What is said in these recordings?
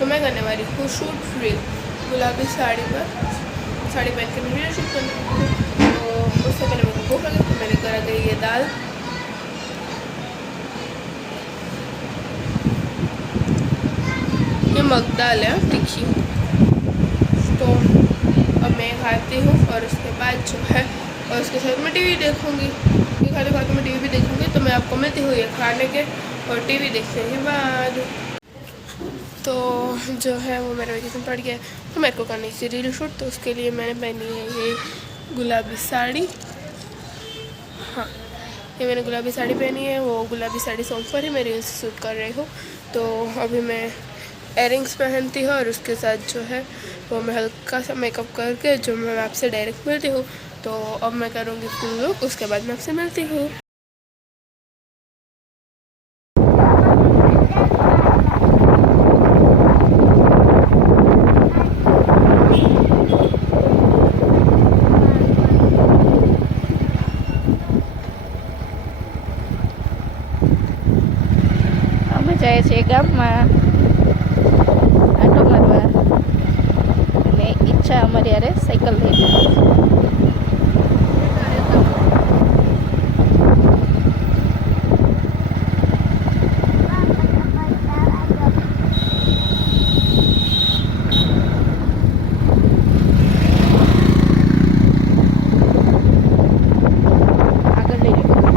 तो मैं करने वाली हूँ शूट रील गुलाबी साड़ी पर, साड़ी पहन कर वीडियो शूट करने। तो उससे पहले मेरे को भूख लगी तो मैंने करा गई ये दाल। ये मग दाल है तीखी। तो अब मैं खाती हूँ और उसके बाद जो है और उसके साथ मैं टीवी देखूँगी। ये खाते खाते मैं टीवी भी देखूँगी। तो मैं आपको मिलती हूँ ये खाने के और टीवी देखने के बाद। तो जो है वो मेरा वेकेशन पड़ गया तो मेरे को करनी थी रील शूट। तो उसके लिए मैंने पहनी है ये गुलाबी साड़ी। हाँ, ये मैंने गुलाबी साड़ी पहनी है। वो गुलाबी साड़ी सॉन्ग पर ही मैं रील शूट कर रही हूँ। तो अभी मैं एयरिंग्स पहनती हूँ और उसके साथ जो है वो मैं हल्का सा मेकअप करके जो मैं आपसे डायरेक्ट मिलती हूँ। तो अब मैं करूँगी फुल लुक, उसके बाद मैं आपसे मिलती हूँ। અમે જાય છે ગામમાં આટો મારવા અને ઈચ્છા અમારી યારે સાયકલ લઈને આગળ લઈ જવું.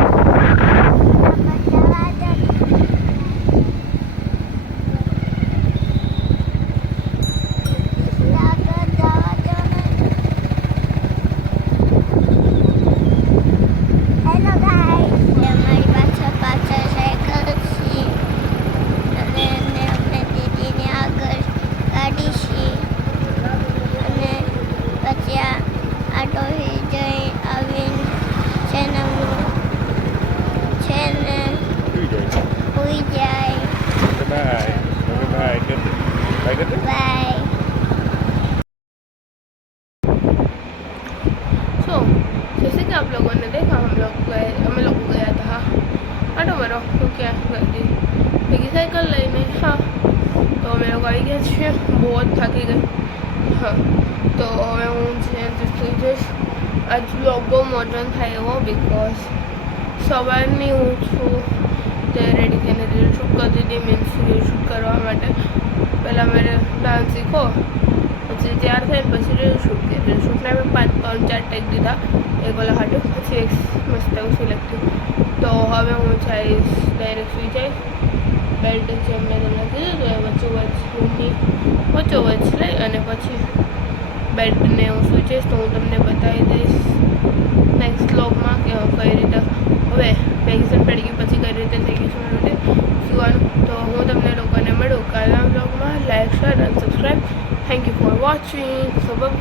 तो जैसे कि आप लोगों ने देखा हम लोग गया था आटो मारो तो क्या भैगी साइकिल लईने। हाँ, तो અમે લોકો આવી ગયા છીએ, બહુ જ થાકી ગઈ। હા, તો હવે હું છે સુઈ જઈશ। આજ બ્લોગ બહુ મોડર્ન થાય એવો બિકોઝ સવારની હું છું તે રેડી થઈને રીલ શૂટ કરતી હતી। મીન્સ રીલ શૂટ કરવા માટે પહેલાં મેં ડાન્સ શીખો પછી તૈયાર થઈને પછી રીલ શૂટ કરી। રીલ શૂટના મેં 5-4 ટેક દીધા એક ઓલા હાટું, પછી એક મસ્ત એવું સિલેક્ટ થયું। તો હવે હું જઈશ ડાયરેક્ટ સુઈ જઈશ। બેલ્ટ જે મેં તમને કીધું તો એ વચ્ચોવચ્ચ રૂમની વચ્ચોવચ્ચ લઈ અને પછી બેડને હું સુઈ જઈશ। તો હું તમને બતાવી દઈશ નેક્સ્ટ વ્લોગમાં કે કઈ રીતે હવે વેકેશન પડી ગયું પછી કઈ રીતે થઈ ગયું છે મારું રૂટીન સુવાનું। તો હું તમને લોકોને મળું કાલના વ્લોગમાં। લાઈક, શેર અને subscribe. Thank you for watching. So by.